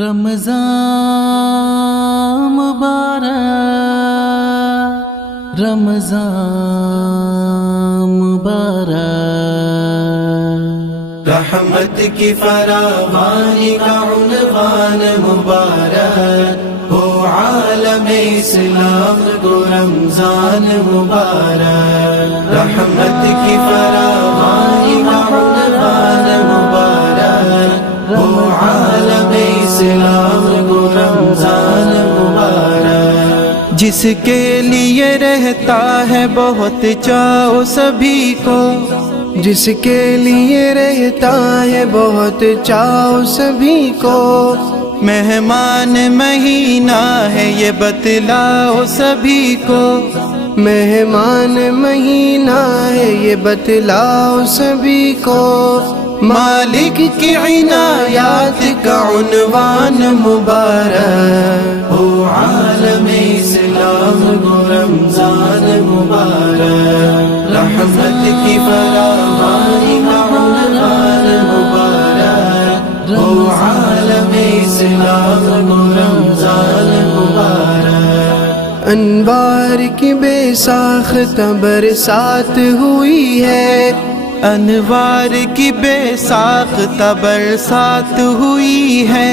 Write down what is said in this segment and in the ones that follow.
رمضان مبارک، رمضان مبارک، رحمت کی فراوانی کا عنوان مبارک ہو عالم اسلام کو رمضان مبارک، رحمت کی فراوانی کا عنوان مبارک ہو عالم اسلام کو رمضان مبارک، جس کے لیے رہتا ہے بہت چاؤ سبھی کو، جس کے لیے رہتا ہے بہت چاؤ سبھی کو، مہمان مہینہ ہے یہ بتلاؤ سبھی کو، مہمان مہینہ ہے یہ بتلاؤ سبھی کو، مالک کی عنایات کا عنوان مبارک ہو عالم اسلام کو رمضان مبارک، رحمت کی فراوانی کا عنوان مبارک ہو عالم اسلام کو رمضان مبارک، انوار کی بے ساختہ برسات ہوئی ہے، انوار کی بے ساختہ برسات ہوئی ہے،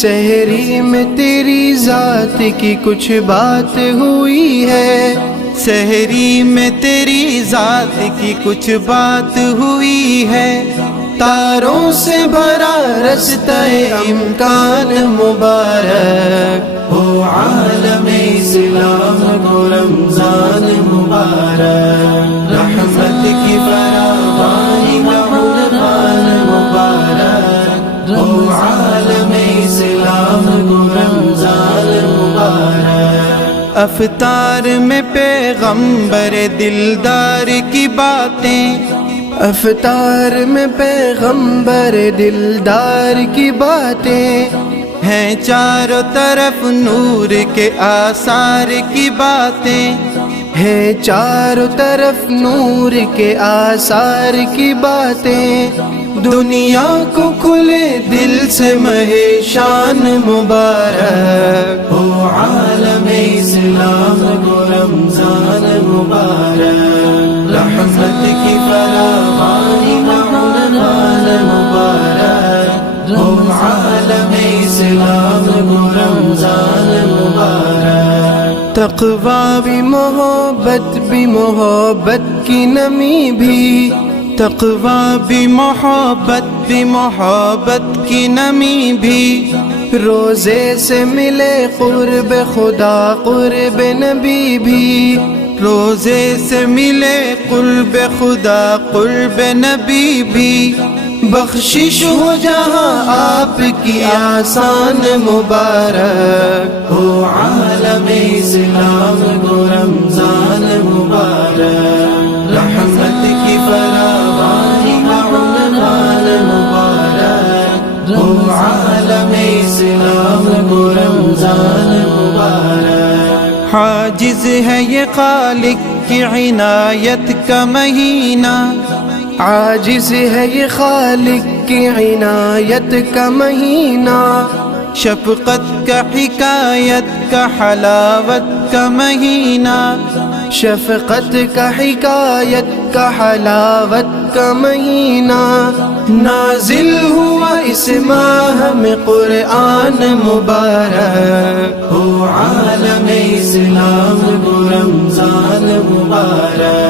سحری میں تیری ذات کی کچھ بات ہوئی ہے، سحری میں تیری ذات کی کچھ بات ہوئی ہے، تاروں سے بھرا رستہ امکان مبارک ہو عالم اسلام کو رمضان مبارک، رحمت کی فراوانی کا عنوان مبارک ہو عالم اسلام کو رمضان مبارک، افطار میں پیغمبر دلدار کی باتیں، افطار میں پیغمبر دلدار کی باتیں، ہیں چاروں طرف نور کے آثار کی باتیں، ہے چاروں طرف نور کے آثار کی باتیں، دنیا کو کھلے دل سے مہے شان مبارک ہو عالم اسلام کو رمضان مبارک، رحمت کی فراوانی کا عنوان مبارک ہو عالم اسلام کو رمضان مبارک، تقویٰ بھی محبت بھی محبت کی نمی بھی، تقویٰ بھی محبت کی نمی بھی، روزے سے ملے قرب خدا قرب نبی بھی، روزے سے ملے قرب خدا قرب نبی بھی، بخشش ہو جہاں آپ کی آسان مبارک ہو عالم اسلام کو رمضان مبارک، رحمت کی فراوانی کا عنوان مبارک ہو عالم اسلام کو رمضان مبارک، حاجز ہے یہ خالق کی عنایت کا مہینہ، عاجز ہے یہ خالق کی عنایت کا مہینہ، شفقت کا حکایت کا حلاوت کا مہینہ، شفقت کا حکایت کا حلاوت کا مہینہ، نازل ہوا اس ماہ میں قرآن مبارک ہو عالم اسلام کو رمضان مبارک،